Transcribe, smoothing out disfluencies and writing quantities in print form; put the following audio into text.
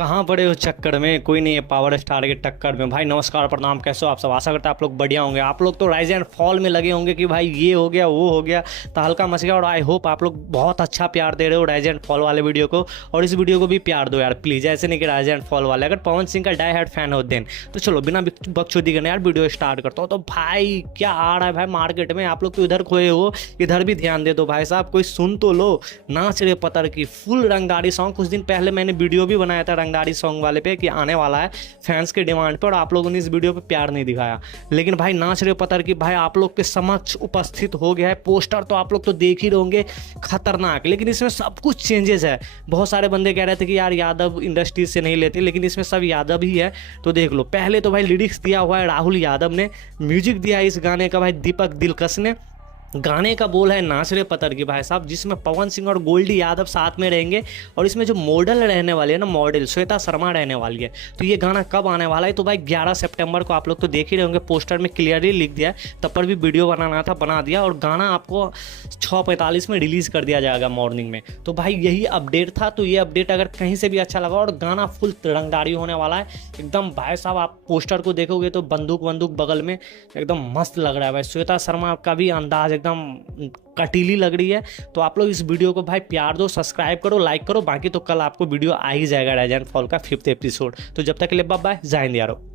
कहाँ पड़े हो चक्कर में, कोई नहीं है पावर स्टार के टक्कर में। भाई नमस्कार प्रणाम, कैसे हो आप सब। आशा करते हैं आप लोग बढ़िया होंगे। आप लोग तो राइज एंड फॉल में लगे होंगे कि भाई ये हो गया वो हो गया, तहलका मच गया। और आई होप आप लोग बहुत अच्छा प्यार दे रहे हो राइज एंड फॉल वाले वीडियो को, और इस वीडियो को भी प्यार दो यार प्लीज़। ऐसे नहीं कि राइज एंड फॉल वाले, अगर पवन सिंह का डाई हार्ड फैन हो देन तो चलो बिना बकचोदी करने यार वीडियो स्टार्ट करता हूँ। तो भाई क्या आ रहा है भाई मार्केट में, आप लोग तो इधर खोए हो, इधर भी ध्यान दे दो भाई साहब। कोई सुन तो लो, नाच रे पतर की फुल रंगदारी सॉन्ग। कुछ दिन पहले मैंने वीडियो भी बनाया था रंगदारी सॉन्ग वाले पे कि आने वाला है फैंस के डिमांड पे, और आप लोगों ने इस वीडियो पे प्यार नहीं दिखाया। लेकिन भाई नाच रे पतर की भाई आप लोग के समक्ष उपस्थित हो गया है। पोस्टर तो आप लोग तो देख ही रहोगे खतरनाक, लेकिन इसमें सब कुछ चेंजेस है। बहुत सारे बंदे कह रहे थे कि यार यादव इंडस्ट्री से नहीं लेते, लेकिन इसमें सब यादव ही है। तो देख लो, पहले तो भाई लिरिक्स दिया हुआ है राहुल यादव ने, म्यूजिक दिया है इस गाने का भाई दीपक दिलकश ने। गाने का बोल है नाच रे पतर की भाई साहब, जिसमें पवन सिंह और गोल्डी यादव साथ में रहेंगे। और इसमें जो मॉडल रहने वाले हैं ना, मॉडल श्वेता शर्मा रहने वाली है। तो ये गाना कब आने वाला है, तो भाई 11 सितंबर को। आप लोग तो देख ही रहे होंगे, पोस्टर में क्लियरली लिख दिया है। तब पर भी वीडियो बनाना था, बना दिया। और गाना आपको 6:45 में रिलीज़ कर दिया जाएगा मॉर्निंग में। तो भाई यही अपडेट था। तो ये अपडेट अगर कहीं से भी अच्छा लगा, और गाना फुल रंगदारी होने वाला है एकदम भाई साहब। आप पोस्टर को देखोगे तो बंदूक बगल में एकदम मस्त लग रहा है भाई। श्वेता शर्मा का भी अंदाज एकदम कटीली लग रही है। तो आप लोग इस वीडियो को भाई प्यार दो, सब्सक्राइब करो, लाइक करो। बाकी तो कल आपको वीडियो आ ही जाएगा राइज एंड फॉल का 5th एपिसोड। तो जब तक के लिए बाय बाय, जय हिंद यारो।